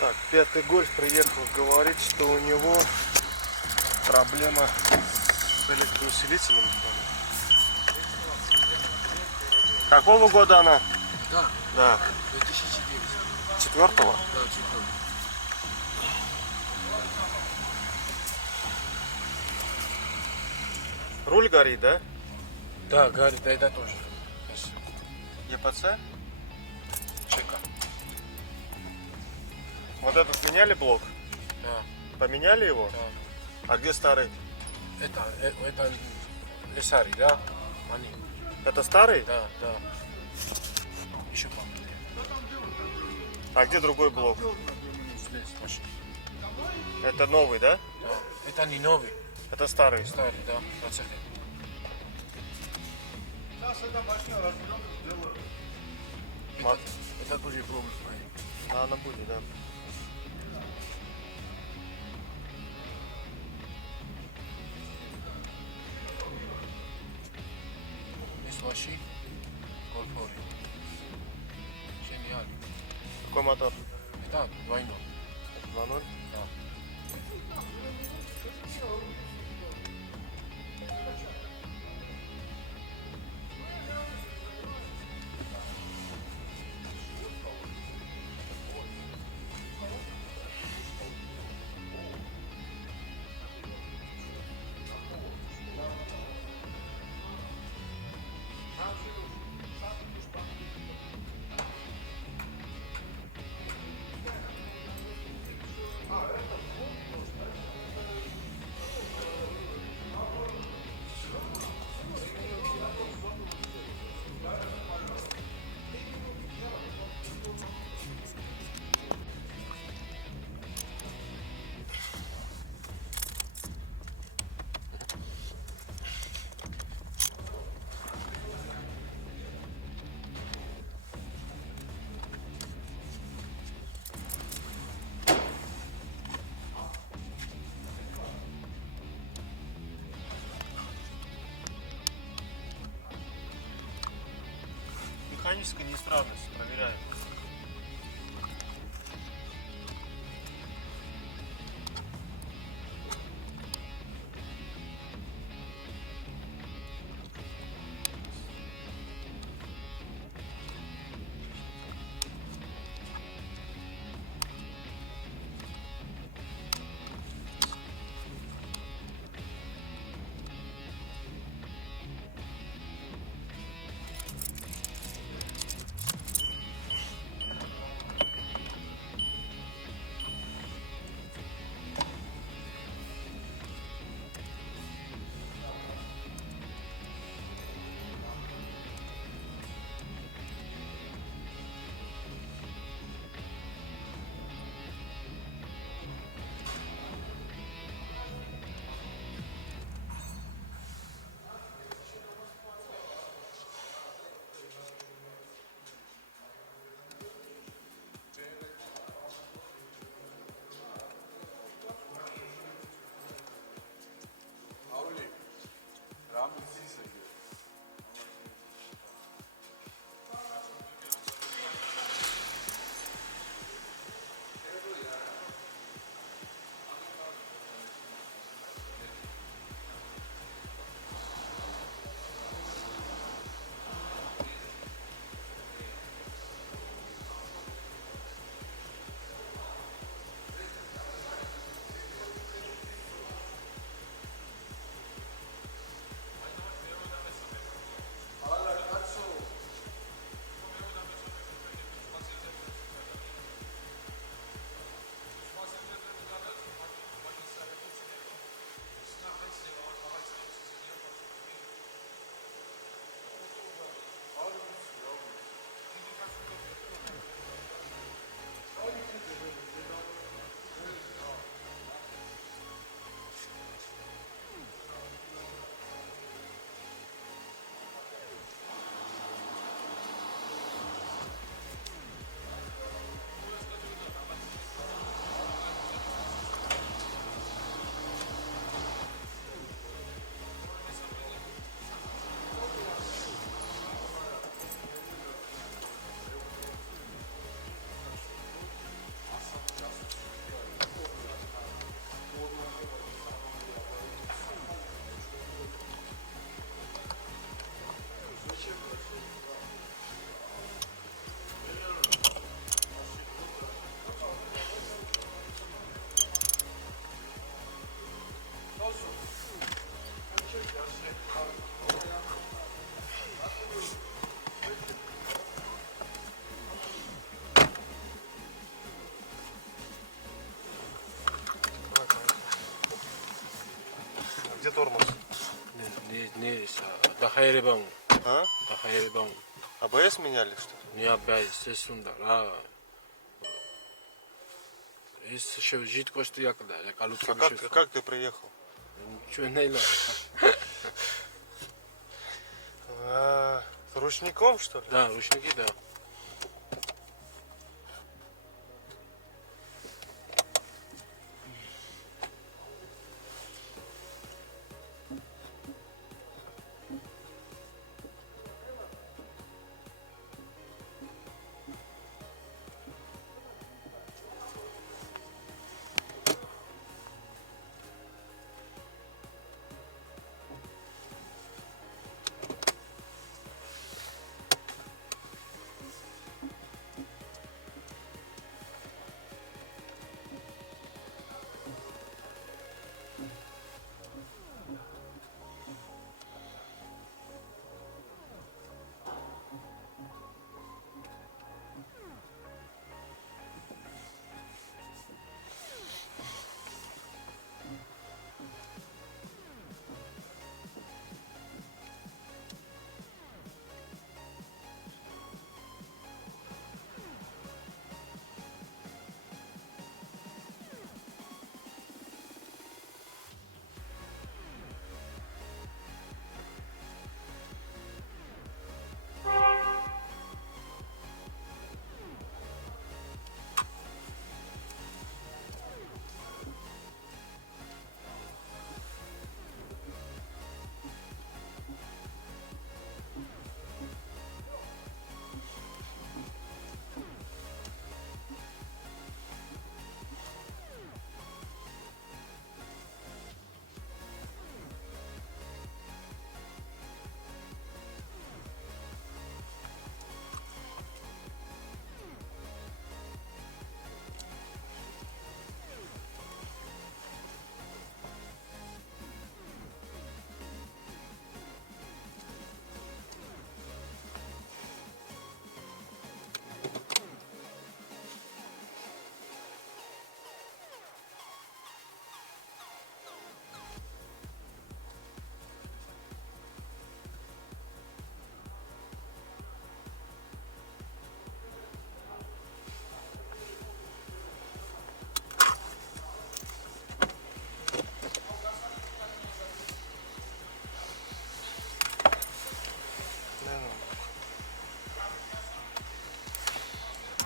Так, пятый гольф приехал, говорит, что у него проблема с электроусилителем. Какого года она? Да, Да. 2009. Четвертого? Да, 4. Руль горит, да? Да, говорит, это тоже. ЕПЦ? Чека. Вот этот меняли блок? Да, Поменяли его? да. А где старый? Это Лесари, да? Они. Это старый? Да, да. Еще помню. А где другой блок? Здесь машина. Это новый, да? Да. Это не новый, Это старый. старый, да, на цехе. Это тоже проблема. А, она будет, да. Есть ваши Голфори. Гениально. Какой мотор? Это двойной. 2.0? Да. Механическая неисправность, проверяем. где тормоз? не дахаერება უნდა А? дахаერება უნდა АБС меняли, что ли? не აბაის ეს უნდა რა ეს ჟიტკოსტი აკდა А კალუწები как ты приехал? ჩვენელა С ручником, что ли? და რუშნიკი და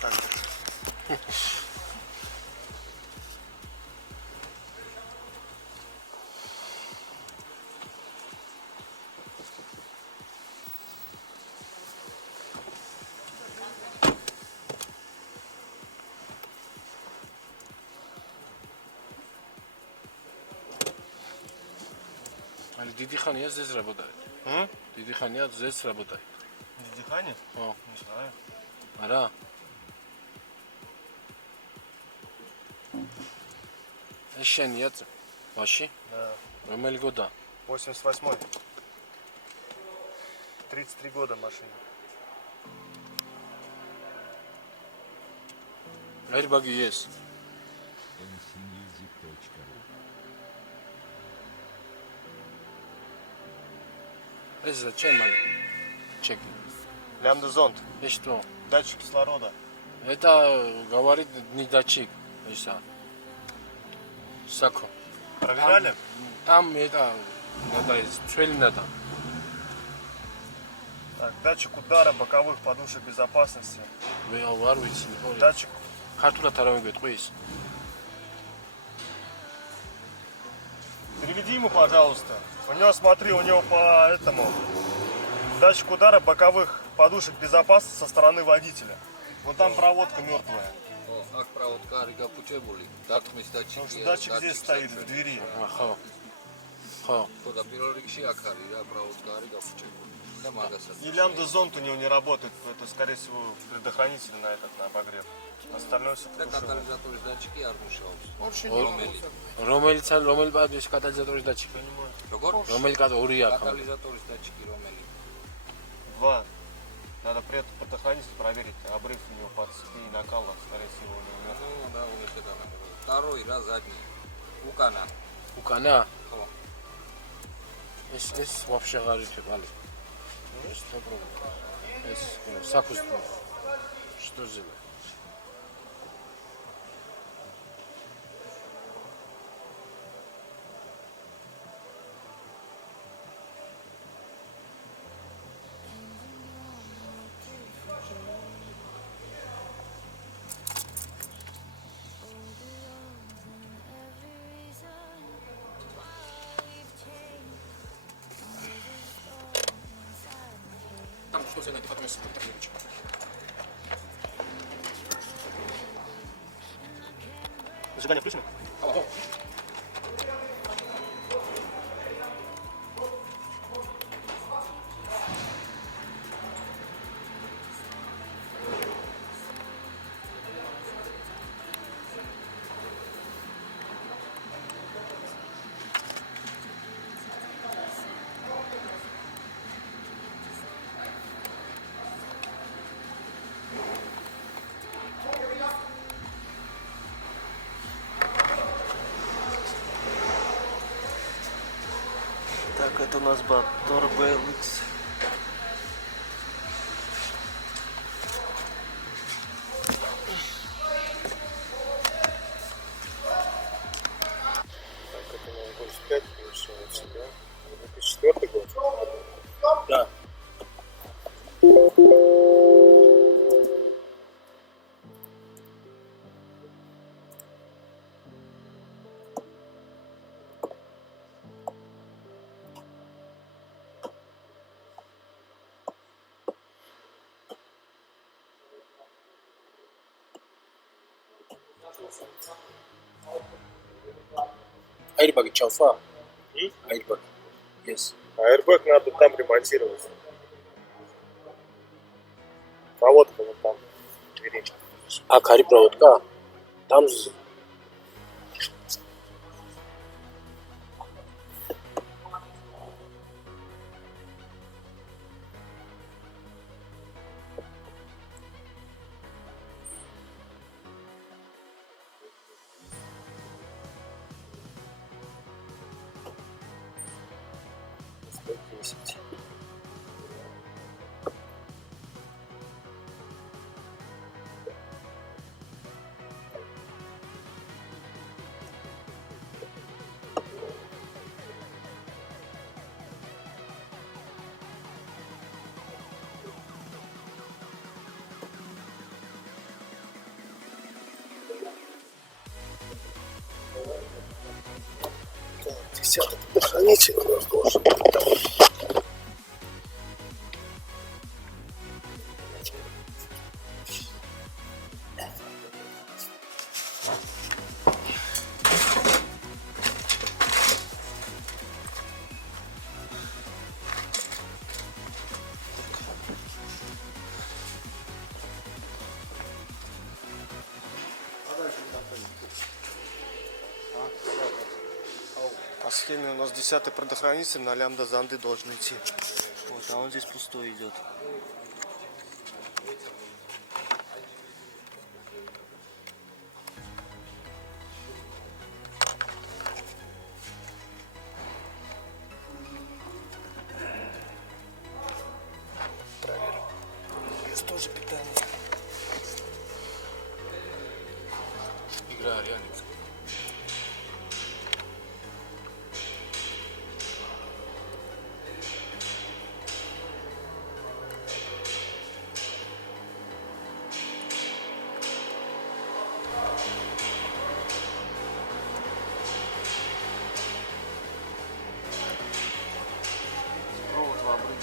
Так держи. აი დიდი ხანია ზეს რაბოდაი დიდი ხანია ზეს რაბოდაი Дыхание? ხო Не знаю. არა ეს შენია მაშინ Да. რომელი გოდა 88-й. 33 года машине. airbag-ი ეს mcmusic.ru ეს ჩემალი чеки Лямда зонд. ეს что Датчик кислорода. это говорит не датчик ისა сако Проверяли? там это надо цвели надо Так, датчик удара боковых подушек безопасности. ვარ ვიცი ნიკოლე Датчик. ქართულად არ მეგეთყვი ის Переведи ему, пожалуйста. У него, смотри, у него по этому датчик удара боковых подушек безопасности со стороны водителя. Вон там проводка мертвая. აქ правотка არის გაფუჭებული, დათმის Потому что დაჩიკია. датчик здесь стоит, в двери. ხო ხო ხო და პირველ რიგში აქ არის რა, правотка არის გაფუჭებული. და მაგასაც. И лямбда зонд у него не работает. Это, скорее всего, предохранитель на этот, на обогрев. Остальное все და კატალიზატორის დაჩიკი არ მუშაობს. რომელი რომელიც არის რომელი პადვის კატალიზატორის დაჩიკი როგორ? რომელი ორია აქვს კატალიზატორის დაჩიკი რომელი? Два. Надо предохранитель проверить. Обрыв у него под цепи и накала, скорее всего, у него нет. ნუ და უნიხე და ვторой რა задний. უკანა. უკანა ხო. ეს вообще гарите, вали. ეს добро. ეს საკუსტო. Что сделать? Там что за потом если так лучше. Зажигание включено? Алло. Так, это у нас Мотор BLX. Так, это у нас Golf 5 получается, да? 2004 год? Да. Airbag чалфа. Airbag. Yes. Airbag надо там ремонтировать. Проводка вот там. Двери. А кари проводка. Там Десятый предохранитель у нас должен быть там. По схеме у нас 10-й предохранитель на лямбда занды должен идти. Вот, а он здесь пустой идет. Проверим. Здесь тоже питание. игра реально. Провод в обрыве.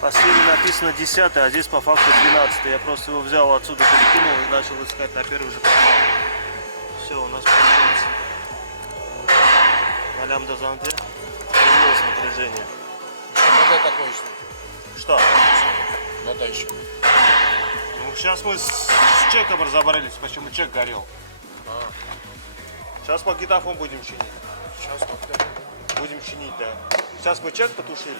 По схеме написано 10, а здесь по факту 12. Я просто его взял отсюда, перекинул и начал искать на первый же попал. Все, у нас получилось. На лямбда зонде появилось напряжение. Еще надо такое снять. Что? Надо еще. Ну, сейчас мы с чеком разобрались, почему чек горел. Сейчас магнитофон будем чинить. Сейчас так. Будем чинить, да. Сейчас мы чек потушили.